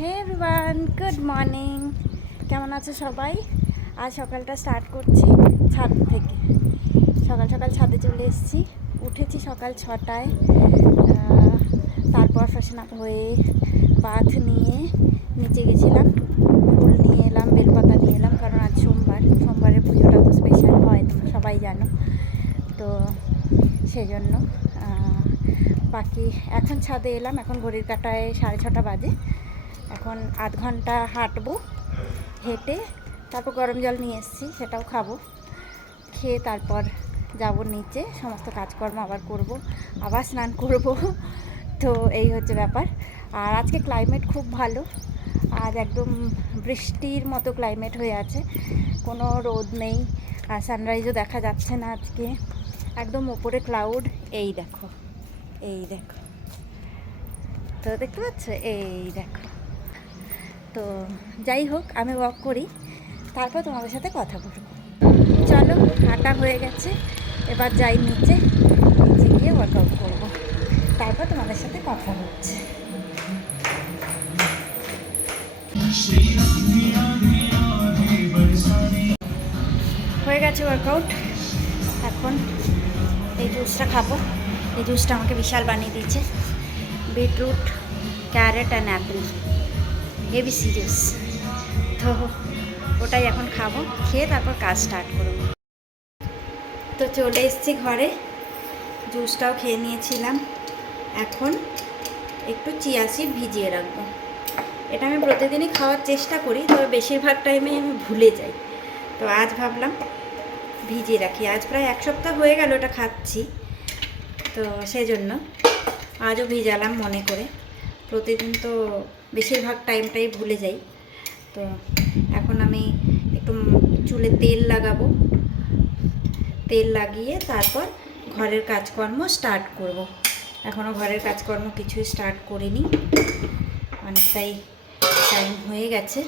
হে everyone, good morning. কেমন আছো সবাই? আজ সকালটা স্টার্ট করছি ছাদ থেকে। সকাল সকাল ছাদে চলে এসেছি। উঠেছি সকাল 6টায়। তারপর ফ্রেশন আপ হয়ে বাথ নিয়ে নিচে গেছিলাম। ফুল নিয়ে এলাম, বেলপাতা নিয়ে এলাম, কারণ আজ সোমবারের পুজোটা তো স্পেশাল হয়, তোমরা সবাই জানো। তো সেই জন্য বাকি এখন ছাদে এলাম। এখন ঘড়ির কাঁটায় 6:30 বাজে। এখন আধ ঘন্টা হাঁটবো, হেঁটে তারপর গরম জল নিয়ে এসেছি, সেটাও খাবো। খেয়ে তারপর যাব নিচে, সমস্ত কাজকর্ম আবার করব, আবার স্নান করব। তো এই হচ্ছে ব্যাপার। আর আজকে ক্লাইমেট খুব ভালো। আজ একদম বৃষ্টির মতো ক্লাইমেট হয়ে আছে, কোনো রোদ নেই, আর সানরাইজও দেখা যাচ্ছে না আজকে। একদম ওপরে ক্লাউড। এই দেখো, এই দেখো, তো দেখতে পাচ্ছ? এই দেখো। তো যাই হোক, আমি ওয়াক করি, তারপর তোমাদের সাথে কথা বলবো। চলো, হাঁটা হয়ে গেছে, এবার যাই নিচে গিয়ে ওয়ার্কআউট করবো, তারপর তোমাদের সাথে কথা হচ্ছে। হয়ে গেছে ওয়ার্কআউট। এখন এই জুসটা খাবো। এই জুসটা আমাকে বিশাল বানিয়ে দিয়েছে, beetroot, carrot and apple, ABC juice. তো ওটাই এখন খাবো, খেয়ে তারপর কাজ স্টার্ট করবো। তো চলে এসেছি ঘরে, জুসটাও খেয়ে নিয়েছিলাম। এখন একটু চিয়া সিড ভিজিয়ে রাখবো। এটা আমি প্রতিদিনই খাওয়ার চেষ্টা করি, তবে বেশিরভাগ টাইমে আমি ভুলে যাই। তো আজ ভাবলাম ভিজিয়ে রাখি। আজ প্রায় 1 সপ্তাহ হয়ে গেল এটা খাচ্ছি, তো সেই জন্য আজও ভিজালাম মনে করে। প্রতিদিন তো বেশিরভাগ টাইমটাই ভুলে যাই। তো এখন আমি একটু চুলে তেল লাগাবো, তেল লাগিয়ে তারপর ঘরের কাজকর্ম স্টার্ট করব। এখনও ঘরের কাজকর্ম কিছুই স্টার্ট করিনি, অনেকটাই টাইম হয়ে গেছে।